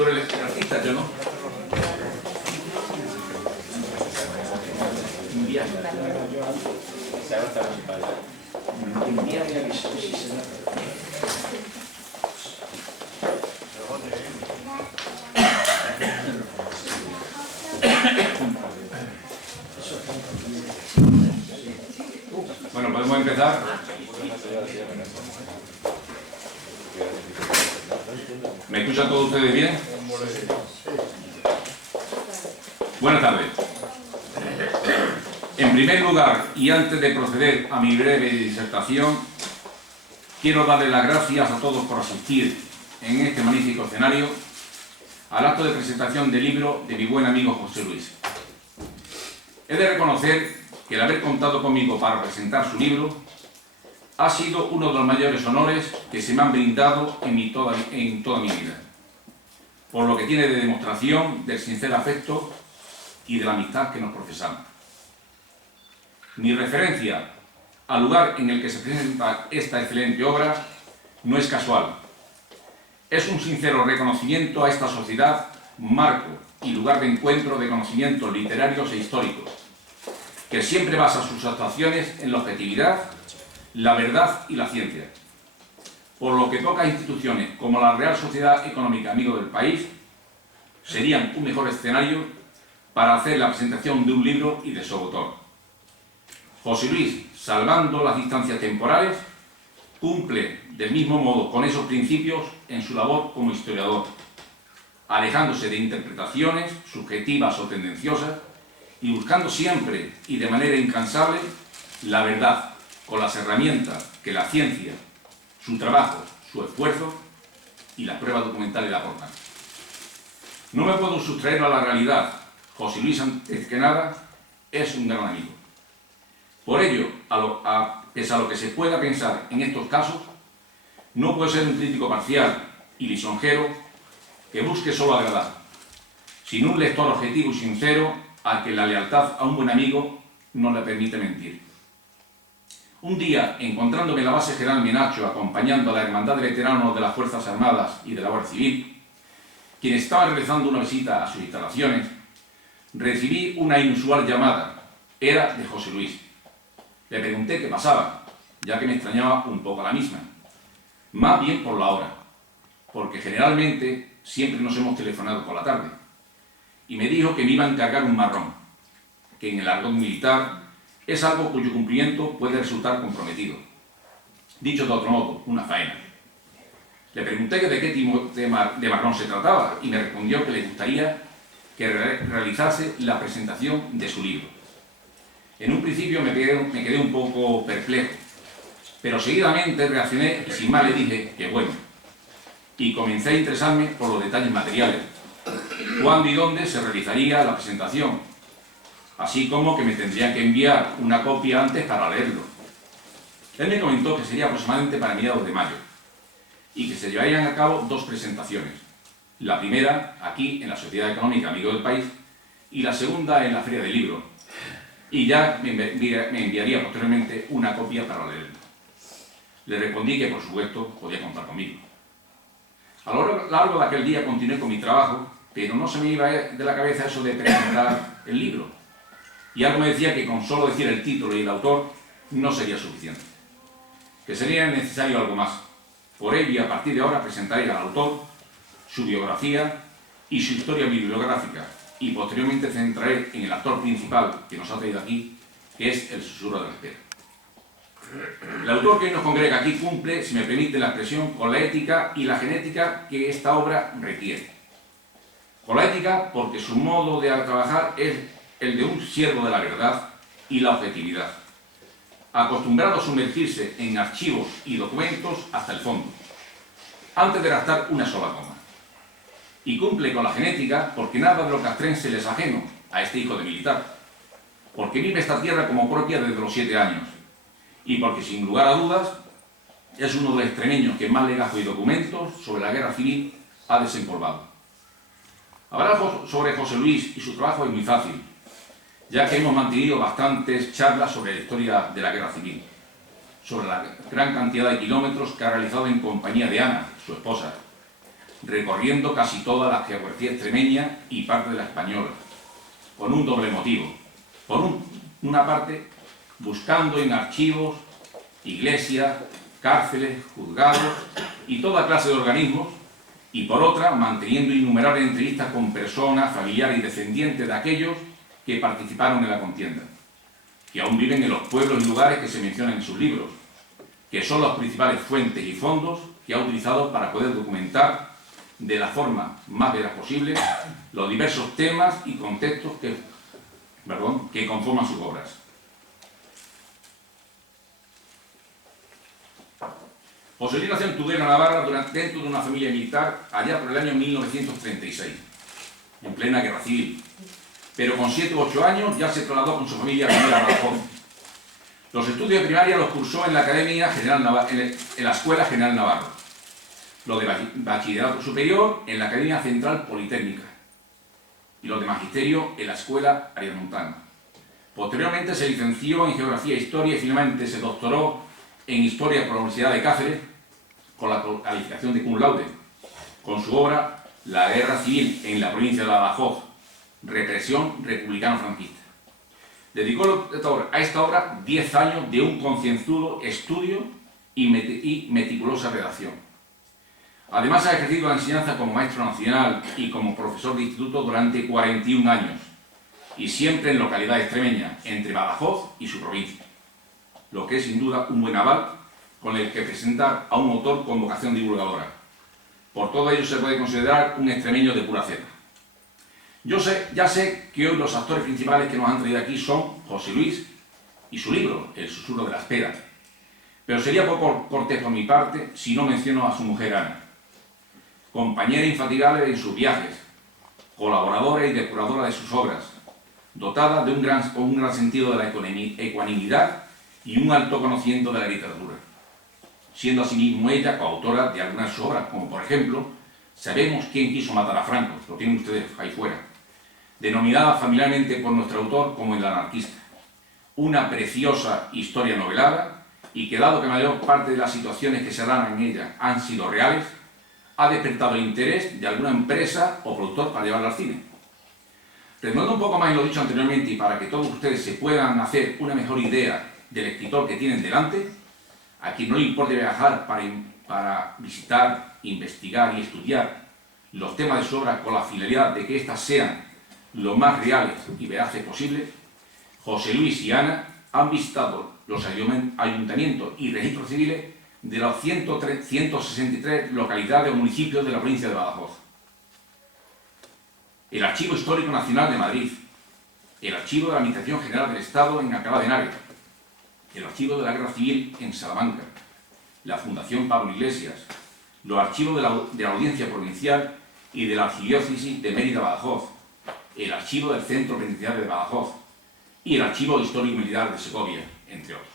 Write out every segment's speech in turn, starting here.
tú eres el artista, yo no. Un día. Un día había visto, sí, señor. Bueno, podemos empezar. ¿Me escuchan todos ustedes bien? Buenas tardes. En primer lugar, y antes de proceder a mi breve disertación, quiero darle las gracias a todos por asistir en este magnífico escenario al acto de presentación del libro de mi buen amigo José Luis. He de reconocer que el haber contado conmigo para presentar su libro ha sido uno de los mayores honores que se me han brindado en toda mi vida, por lo que tiene de demostración del sincero afecto y de la amistad que nos profesamos. Mi referencia al lugar en el que se presenta esta excelente obra no es casual. Es un sincero reconocimiento a esta sociedad, marco y lugar de encuentro de conocimientos literarios e históricos, que siempre basa sus actuaciones en la objetividad, la verdad y la ciencia. Por lo que pocas instituciones como la Real Sociedad Económica Amigo del País serían un mejor escenario para hacer la presentación de un libro y de su autor. José Luis, salvando las distancias temporales, cumple del mismo modo con esos principios en su labor como historiador, alejándose de interpretaciones subjetivas o tendenciosas y buscando siempre y de manera incansable la verdad con las herramientas que la ciencia, su trabajo, su esfuerzo y las pruebas documentales le aportan. No me puedo sustraer a la realidad. José Luis, antes que nada, es un gran amigo. Por ello, pese a lo que se pueda pensar en estos casos, no puede ser un crítico parcial y lisonjero que busque solo agradar, sino un lector objetivo y sincero al que la lealtad a un buen amigo no le permite mentir. Un día, encontrándome en la base General Menacho acompañando a la Hermandad de Veteranos de las Fuerzas Armadas y de la Guardia Civil, quienes estaban realizando una visita a sus instalaciones, recibí una inusual llamada. Era de José Luis. Le pregunté qué pasaba, ya que me extrañaba un poco la misma. Más bien por la hora, porque generalmente siempre nos hemos telefonado por la tarde. Y me dijo que me iba a encargar un marrón, que en el argot militar es algo cuyo cumplimiento puede resultar comprometido. Dicho de otro modo, una faena. Le pregunté que de qué tipo de marrón se trataba y me respondió que le gustaría que realizase la presentación de su libro. En un principio me quedé un poco perplejo, pero seguidamente reaccioné y sin más le dije que bueno, y comencé a interesarme por los detalles materiales, cuándo y dónde se realizaría la presentación, así como que me tendría que enviar una copia antes para leerlo. Él me comentó que sería aproximadamente para mediados de mayo, y que se llevarían a cabo 2 presentaciones, la primera aquí en la Sociedad Económica Amigo del País y la segunda en la Feria del Libro, y ya me enviaría posteriormente una copia para leerlo. Le respondí que por supuesto podía contar conmigo. A lo largo de aquel día continué con mi trabajo, pero no se me iba de la cabeza eso de presentar el libro, y algo me decía que con solo decir el título y el autor no sería suficiente, que sería necesario algo más. Por ello, y a partir de ahora presentaré al autor, su biografía y su historia bibliográfica, y posteriormente centraré en el actor principal que nos ha traído aquí, que es el susurro de la espera. El autor que hoy nos congrega aquí cumple, si me permite la expresión, con la ética y la genética que esta obra requiere. Con la ética porque su modo de trabajar es el de un siervo de la verdad y la objetividad, acostumbrado a sumergirse en archivos y documentos hasta el fondo, antes de gastar una sola coma. Y cumple con la genética porque nada de lo castrense le es ajeno a este hijo de militar, porque vive esta tierra como propia desde los 7 años, y porque sin lugar a dudas es uno de los extremeños que más legajos y documentos sobre la guerra civil ha desempolvado. Hablar sobre José Luis y su trabajo es muy fácil, ya que hemos mantenido bastantes charlas sobre la historia de la guerra civil, sobre la gran cantidad de kilómetros que ha realizado en compañía de Ana, su esposa, recorriendo casi toda la geografía extremeña y parte de la española, con un doble motivo. Por una parte, buscando en archivos, iglesias, cárceles, juzgados y toda clase de organismos, y por otra, manteniendo innumerables entrevistas con personas, familiares y descendientes de aquellos que participaron en la contienda, que aún viven en los pueblos y lugares que se mencionan en sus libros, que son las principales fuentes y fondos que ha utilizado para poder documentar de la forma más veraz posible los diversos temas y contextos que conforman sus obras. José Luis nació en Tudela, Navarra, dentro de una familia militar allá por el año 1936, en plena guerra civil. Pero con 7 u 8 años ya se trasladó con su familia a Badajoz. Los estudios de primaria los cursó en la Academia General en la Escuela General Navarro. Los de bachillerato superior en la Academia Central Politécnica. Y los de magisterio en la Escuela Arias Montano. Posteriormente se licenció en Geografía e Historia y finalmente se doctoró en Historia por la Universidad de Cáceres con la calificación de cum laude, con su obra La Guerra Civil en la provincia de Badajoz, represión republicano-franquista. Dedicó a esta obra 10 años de un concienzudo estudio y meticulosa redacción. Además ha ejercido la enseñanza como maestro nacional y como profesor de instituto durante 41 años, y siempre en localidad extremeña, entre Badajoz y su provincia, lo que es sin duda un buen aval con el que presentar a un autor con vocación divulgadora. Por todo ello se puede considerar un extremeño de pura cepa. Ya sé que hoy los actores principales que nos han traído aquí son José Luis y su libro, El susurro de la espera. Pero sería poco cortés por mi parte si no menciono a su mujer Ana, compañera infatigable en sus viajes, colaboradora y depuradora de sus obras, dotada de un gran sentido de la ecuanimidad y un alto conocimiento de la literatura, siendo asimismo ella coautora de algunas de sus obras, como por ejemplo Sabemos quién quiso matar a Franco, lo tienen ustedes ahí fuera, denominada familiarmente por nuestro autor como El anarquista, una preciosa historia novelada y que, dado que la mayor parte de las situaciones que se dan en ella han sido reales, ha despertado el interés de alguna empresa o productor para llevarla al cine. Retomando un poco más lo dicho anteriormente y para que todos ustedes se puedan hacer una mejor idea del escritor que tienen delante, a quien no le importe viajar para visitar, investigar y estudiar los temas de su obra con la finalidad de que éstas sean lo más reales y veraces posible, José Luis y Ana han visitado los ayuntamientos y registros civiles de los 163 localidades o municipios de la provincia de Badajoz, el Archivo Histórico Nacional de Madrid, el Archivo de la Administración General del Estado en Alcalá de Henares, el Archivo de la Guerra Civil en Salamanca, la Fundación Pablo Iglesias, los archivos de la Audiencia Provincial y de la Archidiócesis de Mérida-Badajoz, el Archivo del Centro Penitenciario de Badajoz y el Archivo Histórico Militar de Segovia, entre otros.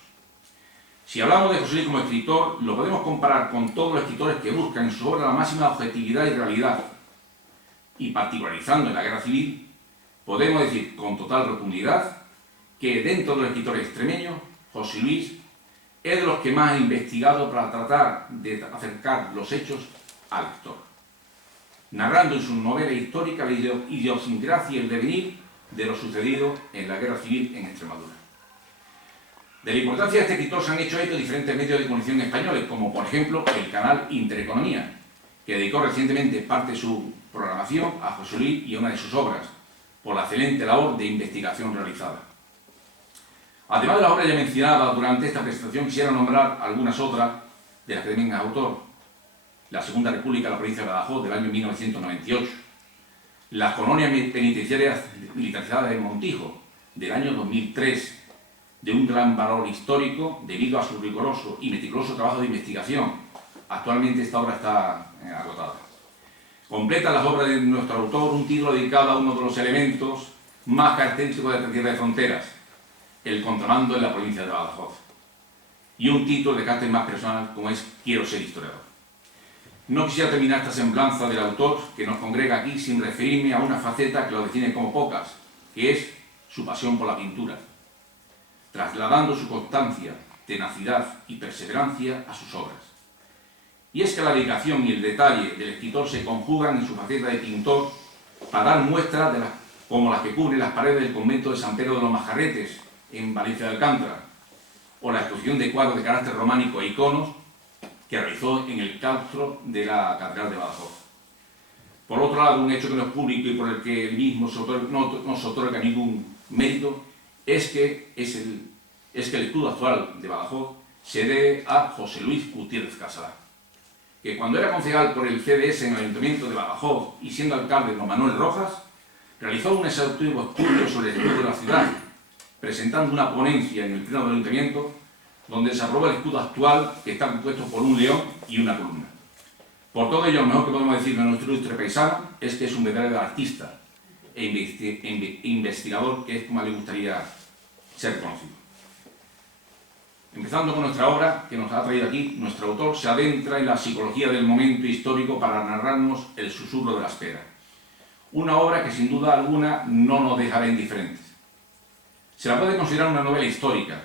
Si hablamos de José Luis como escritor, lo podemos comparar con todos los escritores que buscan en su obra la máxima objetividad y realidad, y particularizando en la Guerra Civil, podemos decir con total rotundidad que dentro de los escritores extremeños, José Luis es de los que más ha investigado para tratar de acercar los hechos al lector, narrando en su novela histórica la idiosincrasia y el devenir de lo sucedido en la Guerra Civil en Extremadura. De la importancia de este escritor se han hecho eco diferentes medios de comunicación españoles, como por ejemplo el canal Intereconomía, que dedicó recientemente parte de su programación a José Luis y a una de sus obras, por la excelente labor de investigación realizada. Además de las obras ya mencionadas durante esta presentación, quisiera nombrar algunas otras de las que también es autor. La Segunda República de la provincia de Badajoz, del año 1998. Las colonias penitenciarias militarizadas de Montijo, del año 2003, de un gran valor histórico debido a su riguroso y meticuloso trabajo de investigación. Actualmente esta obra está agotada. Completa las obras de nuestro autor un título dedicado a uno de los elementos más característicos de esta tierra de fronteras, el contrabando en la provincia de Badajoz, y un título de carácter más personal como es Quiero ser historiador. No quisiera terminar esta semblanza del autor que nos congrega aquí sin referirme a una faceta que lo define como pocas, que es su pasión por la pintura, trasladando su constancia, tenacidad y perseverancia a sus obras. Y es que la dedicación y el detalle del escritor se conjugan en su faceta de pintor para dar muestras como las que cubren las paredes del convento de San Pedro de los Majarretes, en Valencia de Alcántara, o la exposición de cuadros de carácter románico e iconos que realizó en el claustro de la Catedral de Badajoz. Por otro lado, un hecho que no es público y por el que él mismo no se otorga ningún mérito es que el escudo actual de Badajoz se debe a José Luis Gutiérrez Casar, que cuando era concejal por el CDS en el Ayuntamiento de Badajoz y siendo alcalde don Manuel Rojas, realizó un exhaustivo estudio sobre el escudo de la ciudad, presentando una ponencia en el pleno del Ayuntamiento donde se aprobó el escudo actual, que está compuesto por un león y una columna. Por todo ello, lo mejor que podemos decir de nuestro ilustre paisano es que es un verdadero artista e investigador, que es como le gustaría ser conocido. Empezando con nuestra obra, que nos ha traído aquí, nuestro autor se adentra en la psicología del momento histórico para narrarnos El susurro de la espera. Una obra que sin duda alguna no nos dejará indiferentes. Se la puede considerar una novela histórica,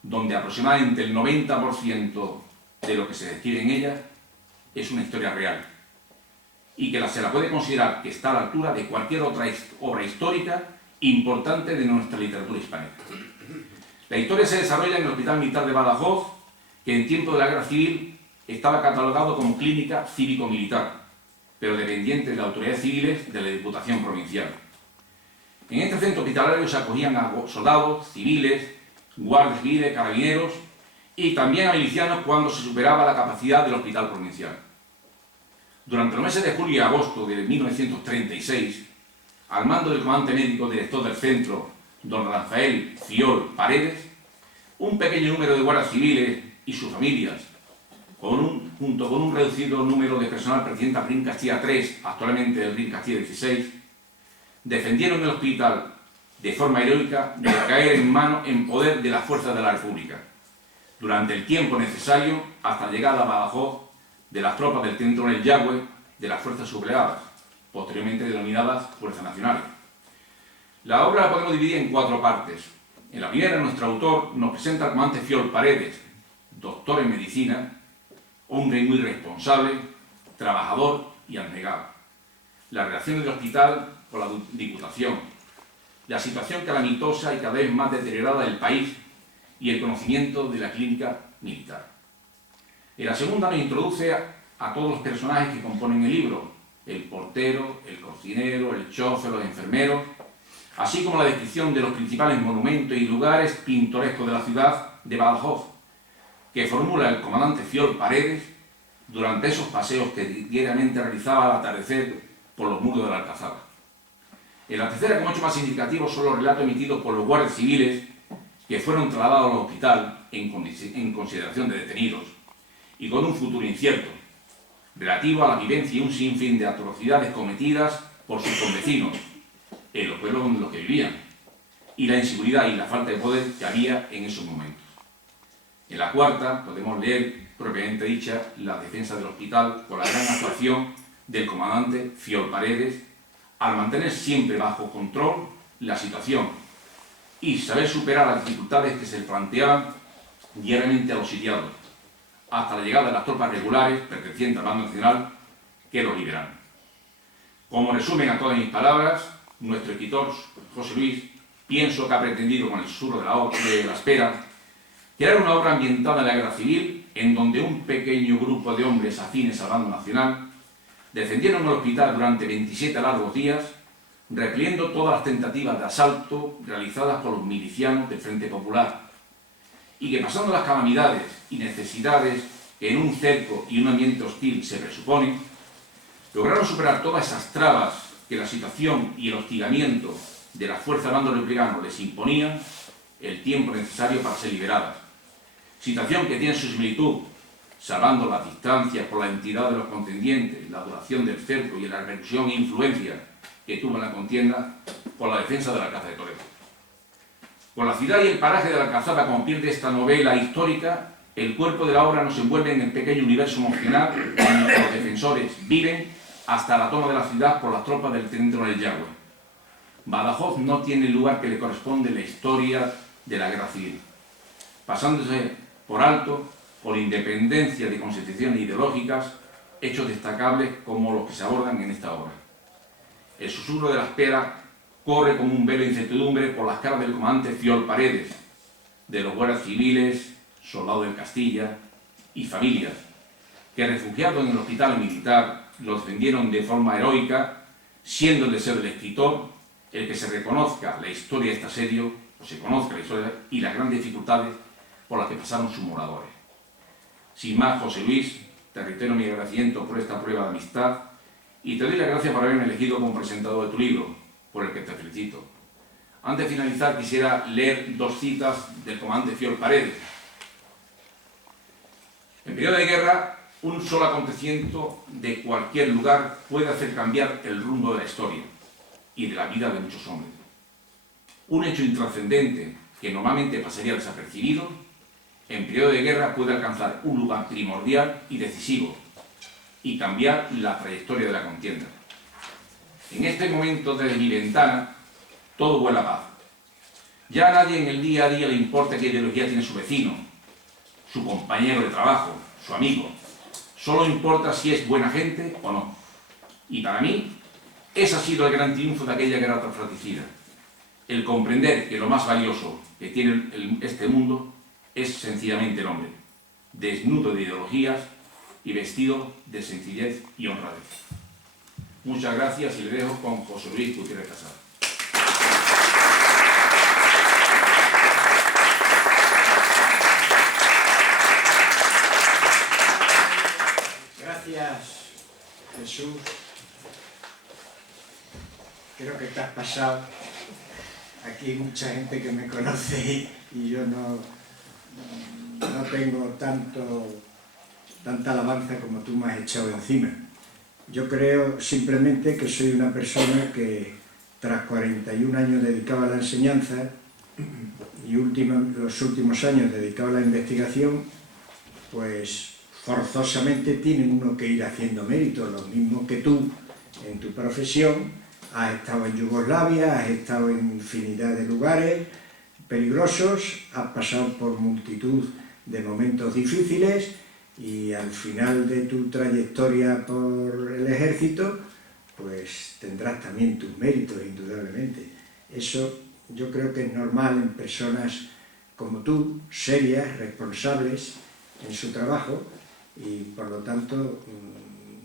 donde aproximadamente el 90% de lo que se describe en ella es una historia real, y que se la puede considerar que está a la altura de cualquier otra obra histórica importante de nuestra literatura hispánica. La historia se desarrolla en el Hospital Militar de Badajoz, que en tiempo de la Guerra Civil estaba catalogado como clínica cívico-militar, pero dependiente de las autoridades civiles de la Diputación Provincial. En este centro hospitalario se acogían a soldados, civiles, guardias civiles, carabineros y también a milicianos cuando se superaba la capacidad del hospital provincial. Durante los meses de julio y agosto de 1936, al mando del comandante médico director del centro, don Rafael Fiol Paredes, un pequeño número de guardias civiles y sus familias, junto con un reducido número de personal perteneciente al RIN Castilla 3, actualmente el RIN Castilla 16, defendieron el hospital de forma heroica de caer en poder de las fuerzas de la República, durante el tiempo necesario hasta la llegada a Badajoz de las tropas del Teniente Coronel Yagüe de las fuerzas sublevadas, posteriormente denominadas Fuerzas Nacionales. La obra la podemos dividir en 4 partes. En la primera, nuestro autor nos presenta al comandante Fiol Paredes, doctor en medicina, hombre muy responsable, trabajador y abnegado. La relación del hospital con la Diputación, la situación calamitosa y cada vez más deteriorada del país y el conocimiento de la clínica militar. En la segunda nos introduce a todos los personajes que componen el libro: el portero, el cocinero, el chofer, los enfermeros, así como la descripción de los principales monumentos y lugares pintorescos de la ciudad de Badajoz, que formula el comandante Fiol Paredes durante esos paseos que diariamente realizaba al atardecer por los muros de la Alcazaba. En la tercera, como hecho más significativo, son los relatos emitidos por los guardias civiles que fueron trasladados al hospital en consideración de detenidos y con un futuro incierto, relativo a la vivencia y un sinfín de atrocidades cometidas por sus convecinos en los pueblos en los que vivían, y la inseguridad y la falta de poder que había en esos momentos. En la cuarta podemos leer, propiamente dicha, la defensa del hospital con la gran actuación del comandante Fiol Paredes, al mantener siempre bajo control la situación y saber superar las dificultades que se le planteaban diariamente a los sitiados, hasta la llegada de las tropas regulares pertenecientes al bando nacional que los liberaron. Como resumen a todas mis palabras, nuestro escritor, José Luis, pienso que ha pretendido con el susurro de la espera crear una obra ambientada en la guerra civil, en donde un pequeño grupo de hombres afines al bando nacional defendieron el hospital durante 27 largos días, repeliendo todas las tentativas de asalto realizadas por los milicianos del Frente Popular, y que pasando las calamidades y necesidades que en un cerco y un ambiente hostil se presuponen, lograron superar todas esas trabas que la situación y el hostigamiento de las fuerzas del bando republicano les imponían el tiempo necesario para ser liberadas. Situación que tiene su similitud, salvando las distancias por la entidad de los contendientes, la duración del cerco y la repercusión e influencia que tuvo en la contienda por la defensa de la Alcázar de Toledo. Con la ciudad y el paraje de la Alcazaba como piel de esta novela histórica, el cuerpo de la obra nos envuelve en el pequeño universo emocional en el que los defensores viven hasta la toma de la ciudad por las tropas del Teniente Coronel Yagüe. Badajoz no tiene el lugar que le corresponde en la historia de la Guerra Civil, pasándose por alto con independencia de concepciones ideológicas, hechos destacables como los que se abordan en esta obra. El susurro de la espera corre como un velo de incertidumbre por las caras del comandante Fiol Paredes, de los guardias civiles, soldados del Castilla y familias, que refugiados en el hospital militar lo defendieron de forma heroica, siendo el deseo del escritor el que se reconozca la historia de este asedio, o se conozca la historia y las grandes dificultades por las que pasaron sus moradores. Sin más, José Luis, te reitero mi agradecimiento por esta prueba de amistad y te doy las gracias por haberme elegido como presentador de tu libro, por el que te felicito. Antes de finalizar, quisiera leer dos citas del comandante Fiol Paredes. En periodo de guerra, un solo acontecimiento de cualquier lugar puede hacer cambiar el rumbo de la historia y de la vida de muchos hombres. Un hecho intrascendente que normalmente pasaría desapercibido, en periodo de guerra puede alcanzar un lugar primordial y decisivo y cambiar la trayectoria de la contienda. En este momento, desde mi ventana, todo huele a paz. Ya a nadie en el día a día le importa qué ideología tiene su vecino, su compañero de trabajo, su amigo. Solo importa si es buena gente o no. Y para mí, ese ha sido el gran triunfo de aquella guerra tan fratricida. El comprender que lo más valioso que tiene este mundo es sencillamente el hombre, desnudo de ideologías y vestido de sencillez y honradez. Muchas gracias y le dejo con José Luis Gutiérrez Casado. Gracias, Jesús. Creo que te has pasado. Aquí hay mucha gente que me conoce y yo no tengo tanta alabanza como tú me has echado encima. Yo creo simplemente que soy una persona que tras 41 años dedicado a la enseñanza y los últimos años dedicado a la investigación, pues forzosamente tiene uno que ir haciendo mérito, lo mismo que tú en tu profesión. Has estado en Yugoslavia, has estado en infinidad de lugares peligrosos, has pasado por multitud de momentos difíciles y al final de tu trayectoria por el ejército, pues tendrás también tus méritos, indudablemente. Eso yo creo que es normal en personas como tú, serias, responsables en su trabajo y por lo tanto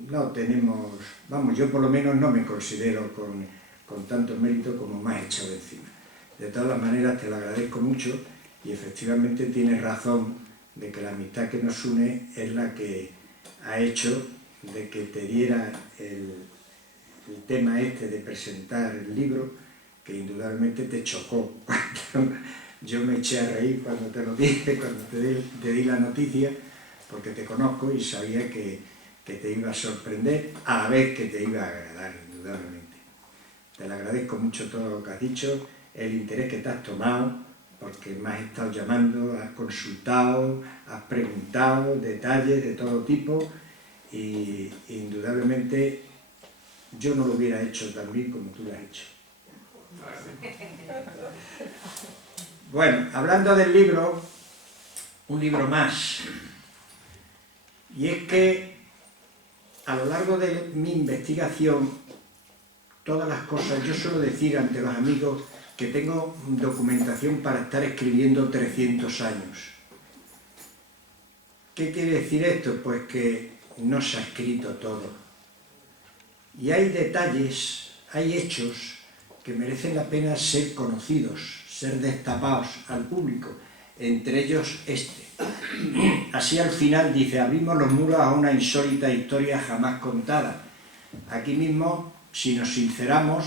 no tenemos, vamos, yo por lo menos no me considero con tanto mérito como me has echado encima. De todas maneras te lo agradezco mucho y efectivamente tienes razón de que la amistad que nos une es la que ha hecho de que te diera el tema este de presentar el libro, que indudablemente te chocó. Yo me eché a reír cuando te lo dije, cuando te di la noticia, porque te conozco y sabía que te iba a sorprender, a la vez que te iba a agradar, indudablemente. Te lo agradezco mucho todo lo que has dicho, el interés que te has tomado, porque me has estado llamando, has consultado, has preguntado detalles de todo tipo y indudablemente yo no lo hubiera hecho tan bien como tú lo has hecho. Bueno, hablando del libro, un libro más. Y es que a lo largo de mi investigación, todas las cosas, yo suelo decir ante los amigos que tengo documentación para estar escribiendo 300 años. ¿Qué quiere decir esto? Pues que no se ha escrito todo. Y hay detalles, hay hechos que merecen la pena ser conocidos, ser destapados al público, entre ellos este. Así al final dice, abrimos los muros a una insólita historia jamás contada. Aquí mismo, si nos sinceramos,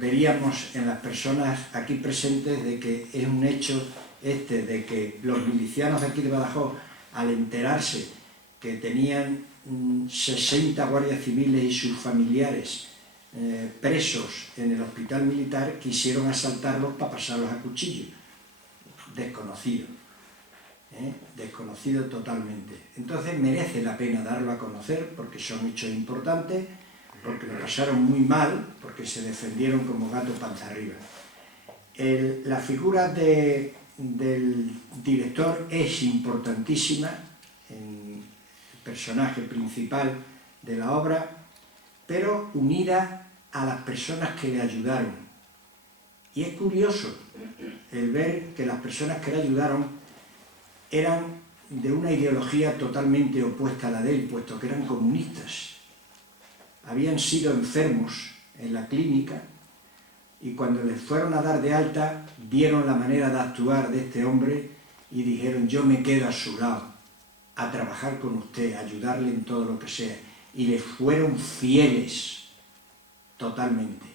veríamos en las personas aquí presentes de que es un hecho este, de que los milicianos de aquí de Badajoz, al enterarse que tenían 60 guardias civiles y sus familiares presos en el hospital militar, quisieron asaltarlos para pasarlos a cuchillo. Desconocido. Desconocido totalmente. Entonces merece la pena darlo a conocer porque son hechos importantes, porque lo pasaron muy mal, porque se defendieron como gato panza arriba. La figura de del director es importantísima, el personaje principal de la obra, pero unida a las personas que le ayudaron. Y es curioso el ver que las personas que le ayudaron eran de una ideología totalmente opuesta a la de él, puesto que eran comunistas. Habían sido enfermos en la clínica y cuando les fueron a dar de alta vieron la manera de actuar de este hombre y dijeron: yo me quedo a su lado, a trabajar con usted, a ayudarle en todo lo que sea. Y le fueron fieles totalmente.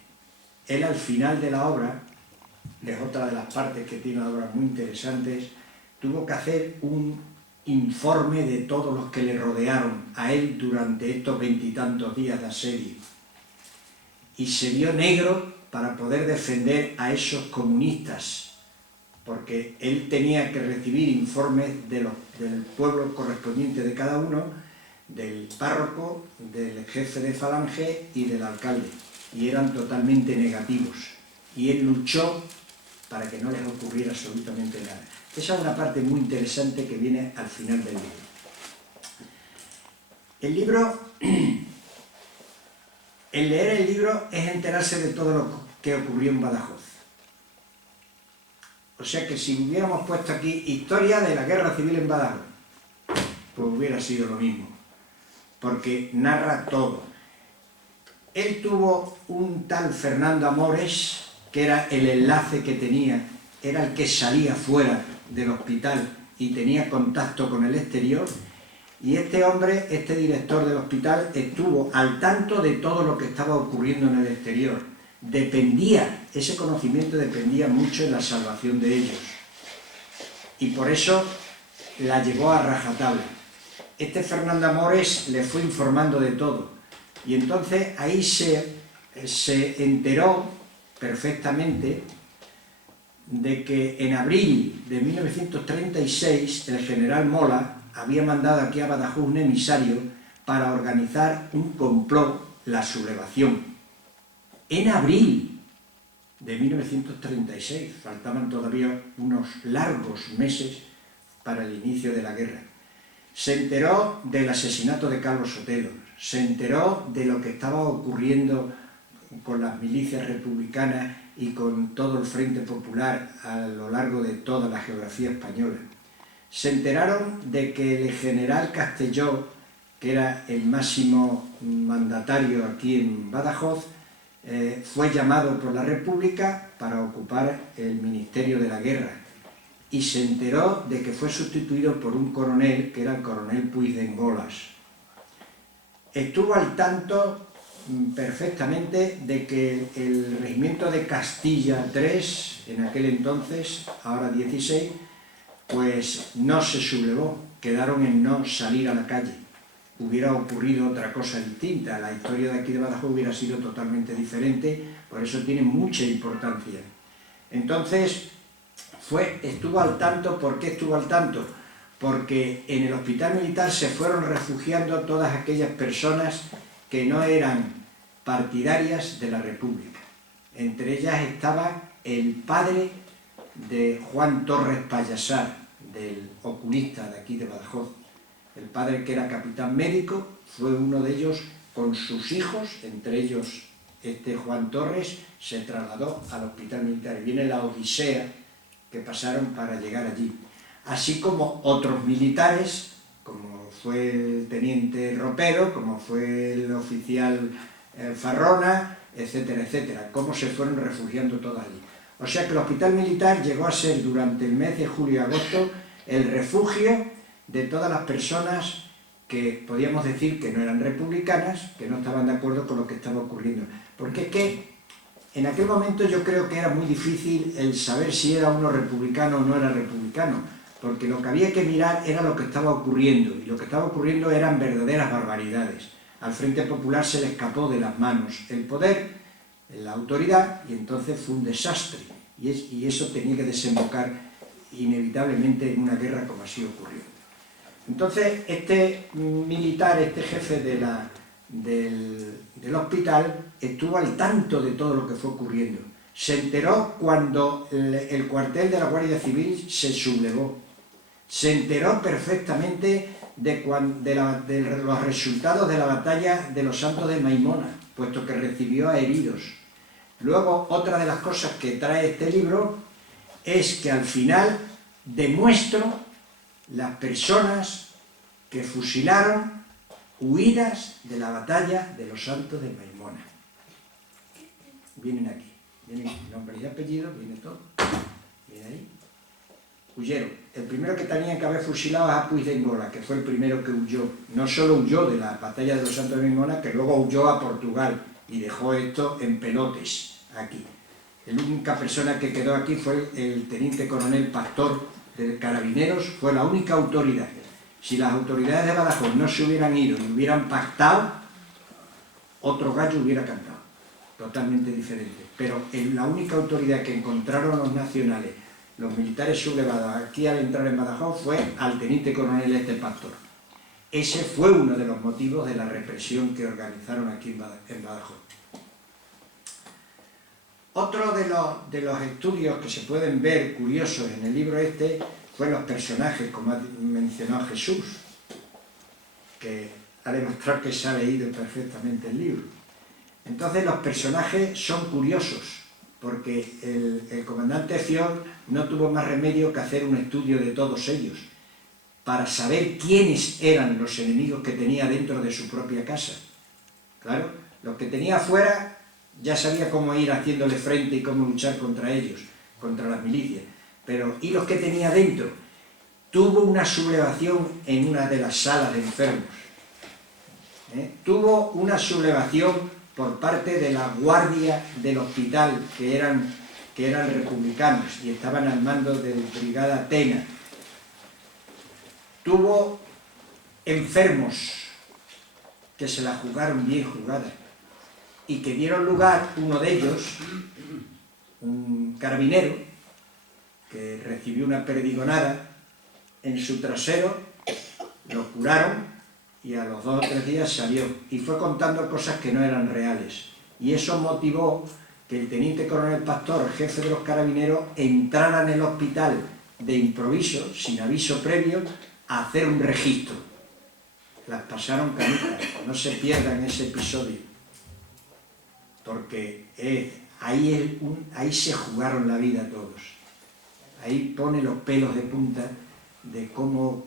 Él, al final de la obra, es otra de las partes que tiene la obra muy interesantes, tuvo que hacer un informe de todos los que le rodearon a él durante estos 20 y tantos días de asedio. Y se vio negro para poder defender a esos comunistas, porque él tenía que recibir informes del pueblo correspondiente de cada uno, del párroco, del jefe de falange y del alcalde, y eran totalmente negativos. Y él luchó para que no les ocurriera absolutamente nada. Esa es una parte muy interesante que viene al final del libro. El libro, el leer el libro es enterarse de todo lo que ocurrió en Badajoz. O sea que si hubiéramos puesto aquí historia de la guerra civil en Badajoz, pues hubiera sido lo mismo, porque narra todo. Él tuvo un tal Fernando Amores, que era el enlace que tenía, era el que salía fuera del hospital y tenía contacto con el exterior, y este hombre, este director del hospital, estuvo al tanto de todo lo que estaba ocurriendo en el exterior. Dependía, ese conocimiento dependía mucho en la salvación de ellos, y por eso la llevó a rajatabla. Este Fernando Amores le fue informando de todo, y entonces ahí se enteró perfectamente de que en abril de 1936 el general Mola había mandado aquí a Badajoz un emisario para organizar un complot, la sublevación. En abril de 1936, faltaban todavía unos largos meses para el inicio de la guerra. Se enteró del asesinato de Carlos Sotelo, se enteró de lo que estaba ocurriendo con las milicias republicanas y con todo el Frente Popular a lo largo de toda la geografía española. Se enteraron de que el general Castelló, que era el máximo mandatario aquí en Badajoz, fue llamado por la República para ocupar el Ministerio de la Guerra, y se enteró de que fue sustituido por un coronel, que era el coronel Puigdengolas. Estuvo al tanto perfectamente de que el regimiento de Castilla 3, en aquel entonces, ahora 16, pues no se sublevó, quedaron en no salir a la calle. Hubiera ocurrido otra cosa distinta, la historia de aquí de Badajoz hubiera sido totalmente diferente, por eso tiene mucha importancia. Entonces, estuvo al tanto. ¿Por qué estuvo al tanto? Porque en el hospital militar se fueron refugiando todas aquellas personas que no eran partidarias de la República. Entre ellas estaba el padre de Juan Torres Payasar, del oculista de aquí de Badajoz. El padre, que era capitán médico, fue uno de ellos con sus hijos, entre ellos este Juan Torres, se trasladó al hospital militar. Y viene la odisea que pasaron para llegar allí. Así como otros militares, como fue el teniente Ropero, como fue el oficial Farrona, etcétera, etcétera, cómo se fueron refugiando todos allí. O sea que el hospital militar llegó a ser durante el mes de julio y agosto el refugio de todas las personas que podíamos decir que no eran republicanas, que no estaban de acuerdo con lo que estaba ocurriendo. Porque es que en aquel momento yo creo que era muy difícil el saber si era uno republicano o no era republicano, porque lo que había que mirar era lo que estaba ocurriendo, y lo que estaba ocurriendo eran verdaderas barbaridades. Al Frente Popular se le escapó de las manos el poder, la autoridad, y entonces fue un desastre, y eso tenía que desembocar inevitablemente en una guerra, como así ocurrió. Entonces este militar, este jefe del hospital, estuvo al tanto de todo lo que fue ocurriendo, Se enteró cuando el cuartel de la Guardia Civil se sublevó. Se enteró perfectamente de los resultados de la batalla de los Santos de Maimona, puesto que recibió a heridos. Luego, otra de las cosas que trae este libro es que al final demuestro las personas que fusilaron huidas de la batalla de los Santos de Maimona. Vienen aquí, vienen nombre y apellido, viene todo, viene ahí. Huyeron. El primero que tenían que haber fusilado es a Puig de Engola, que fue el primero que huyó. No solo huyó de la batalla de los Santos de Maimona, que luego huyó a Portugal y dejó esto en pelotes aquí. La única persona que quedó aquí fue el teniente coronel Pastor de Carabineros, fue la única autoridad. Si las autoridades de Badajoz no se hubieran ido y hubieran pactado, otro gallo hubiera cantado, totalmente diferente. Pero la única autoridad que encontraron los nacionales, los militares sublevados aquí al entrar en Badajoz, fue al teniente coronel Pastor. Ese fue uno de los motivos de la represión que organizaron aquí en Badajoz. Otro de los estudios que se pueden ver curiosos en el libro este fue los personajes, como ha mencionado Jesús, que ha demostrado que se ha leído perfectamente el libro. Entonces los personajes son curiosos, porque el comandante Fior no tuvo más remedio que hacer un estudio de todos ellos, para saber quiénes eran los enemigos que tenía dentro de su propia casa. Claro, los que tenía afuera ya sabía cómo ir haciéndole frente y cómo luchar contra ellos, contra las milicias. Pero, ¿y los que tenía dentro? Tuvo una sublevación en una de las salas de enfermos. Tuvo una sublevación por parte de la guardia del hospital, que eran republicanos y estaban al mando de Brigada Atena. Tuvo enfermos que se la jugaron bien jugada y que dieron lugar, uno de ellos, un carabinero, que recibió una perdigonada en su trasero, lo curaron y a los 2 o 3 días salió. Y fue contando cosas que no eran reales. Y eso motivó que el teniente coronel Pastor, jefe de los carabineros, entrara en el hospital de improviso, sin aviso previo, a hacer un registro. Las pasaron canutas, no se pierdan ese episodio, porque ahí se jugaron la vida todos. Ahí pone los pelos de punta de cómo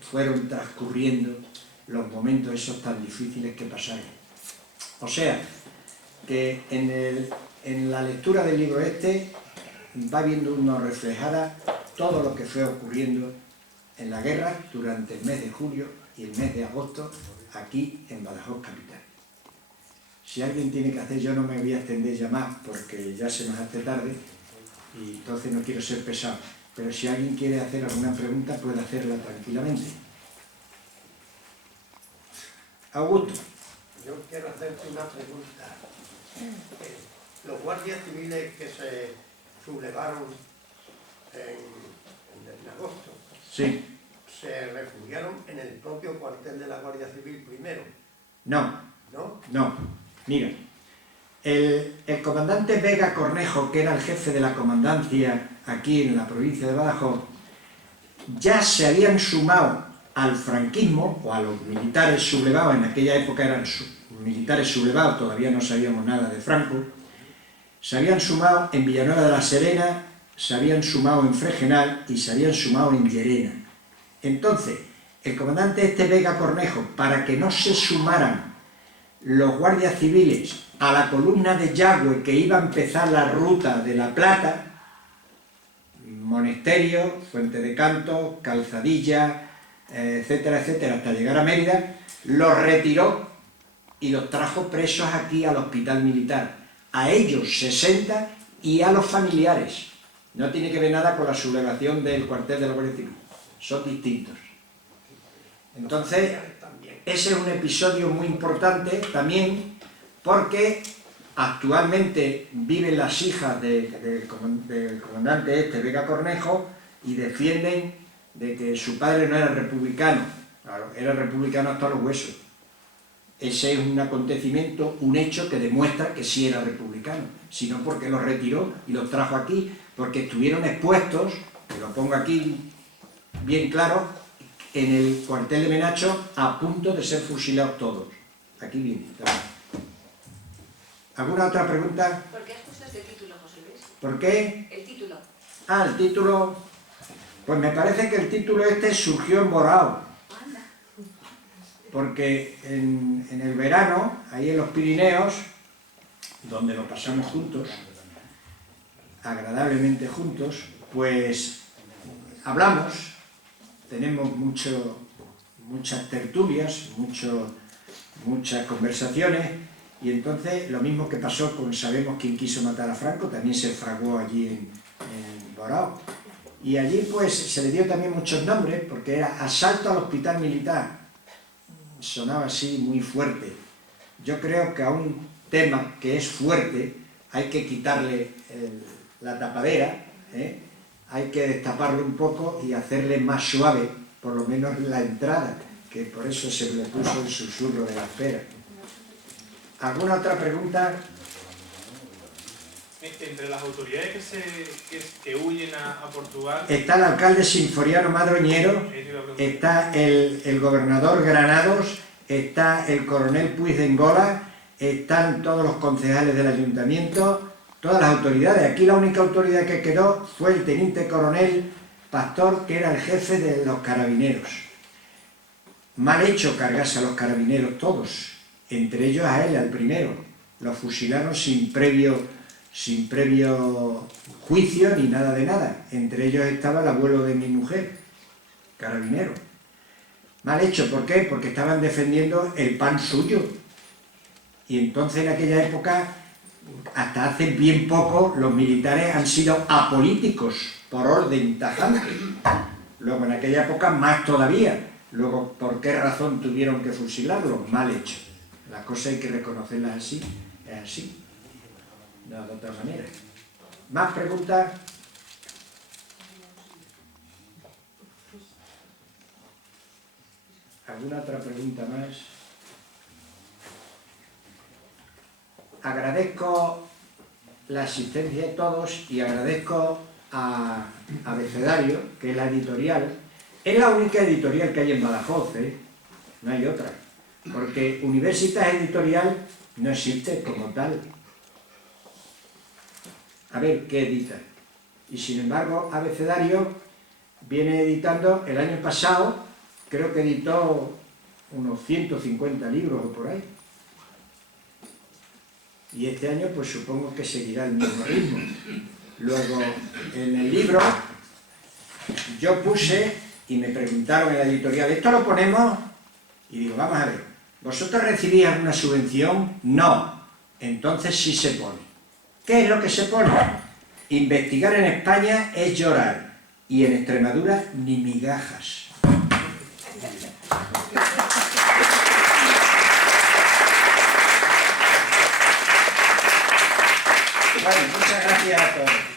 fueron transcurriendo los momentos esos tan difíciles que pasaron. O sea, que en la lectura del libro este va viendo uno reflejada todo lo que fue ocurriendo en la guerra durante el mes de julio y el mes de agosto aquí en Badajoz capital. Si alguien tiene que hacer, yo no me voy a extender ya más porque ya se nos hace tarde y entonces no quiero ser pesado, pero si alguien quiere hacer alguna pregunta puede hacerla tranquilamente. Augusto. Yo quiero hacerte una pregunta. Los guardias civiles que se sublevaron en agosto, Sí. ¿se refugiaron en el propio cuartel de la Guardia Civil primero? No. ¿No? No. Mira, el comandante Vega Cornejo, que era el jefe de la comandancia aquí en la provincia de Badajoz, ya se habían sumado al franquismo, o a los militares sublevados, en aquella época eran militares sublevados, todavía no sabíamos nada de Franco, se habían sumado en Villanueva de la Serena, se habían sumado en Fregenal y se habían sumado en Llerena. Entonces, el comandante Vega Cornejo, para que no se sumaran los guardias civiles a la columna de Yagüe que iba a empezar la ruta de La Plata, Monesterio, Fuente de Canto, Calzadilla, etcétera, etcétera, hasta llegar a Mérida, los retiró y los trajo presos aquí al hospital militar. A ellos 60 y a los familiares. No tiene que ver nada con la sublevación del cuartel de la Guardia Civil. Son distintos. Entonces, ese es un episodio muy importante también porque actualmente viven las hijas del comandante Vega Cornejo y defienden de que su padre no era republicano. Claro, era republicano hasta los huesos. Ese es un acontecimiento, un hecho que demuestra que sí era republicano, sino porque los retiró y los trajo aquí, porque estuvieron expuestos, que lo pongo aquí bien claro, en el cuartel de Menacho a punto de ser fusilados todos. Aquí viene. ¿Alguna otra pregunta? ¿Por qué has puesto este título, José Luis? ¿Por qué? El título. Ah, el título... Pues me parece que el título este surgió en Borao. Anda. Porque en el verano, ahí en los Pirineos, donde lo pasamos juntos, agradablemente juntos, pues hablamos, tenemos muchas tertulias, muchas conversaciones, y entonces lo mismo que pasó con Sabemos quién quiso matar a Franco, también se fraguó allí en Borao. Y allí pues se le dio también muchos nombres, porque era asalto al hospital militar. Sonaba así muy fuerte. Yo creo que a un tema que es fuerte hay que quitarle la tapadera, hay que destaparlo un poco y hacerle más suave, por lo menos la entrada, que por eso se le puso el susurro de la espera. ¿Alguna otra pregunta? Entre las autoridades que huyen a Portugal... Está el alcalde Sinforiano Madroñero, está el gobernador Granados, está el coronel Puig de Engola, están todos los concejales del ayuntamiento, todas las autoridades. Aquí la única autoridad que quedó fue el teniente coronel Pastor, que era el jefe de los carabineros. Mal hecho cargarse a los carabineros todos, entre ellos a él, al primero. Lo fusilaron sin previo juicio ni nada de nada. Entre ellos estaba el abuelo de mi mujer, carabinero. Mal hecho, ¿por qué? Porque estaban defendiendo el pan suyo. Y entonces en aquella época, hasta hace bien poco, los militares han sido apolíticos por orden tajante. Luego en aquella época más todavía. Luego, ¿por qué razón tuvieron que fusilarlo? Mal hecho. Las cosas hay que reconocerlas así, es así. No, de otra manera. ¿Más preguntas? ¿Alguna otra pregunta más? Agradezco la asistencia de todos y agradezco a Abecedario, que es la editorial. Es la única editorial que hay en Badajoz, no hay otra. Porque Universitas Editorial no existe como tal. A ver qué edita. Y sin embargo, Abecedario viene editando el año pasado, creo que editó unos 150 libros o por ahí. Y este año pues supongo que seguirá el mismo ritmo. Luego, en el libro, yo puse, y me preguntaron en la editorial, ¿esto lo ponemos? Y digo, vamos a ver, ¿vosotros recibís alguna subvención? No. Entonces sí se pone. ¿Qué es lo que se pone? Investigar en España es llorar, y en Extremadura ni migajas. Bueno, muchas gracias a todos.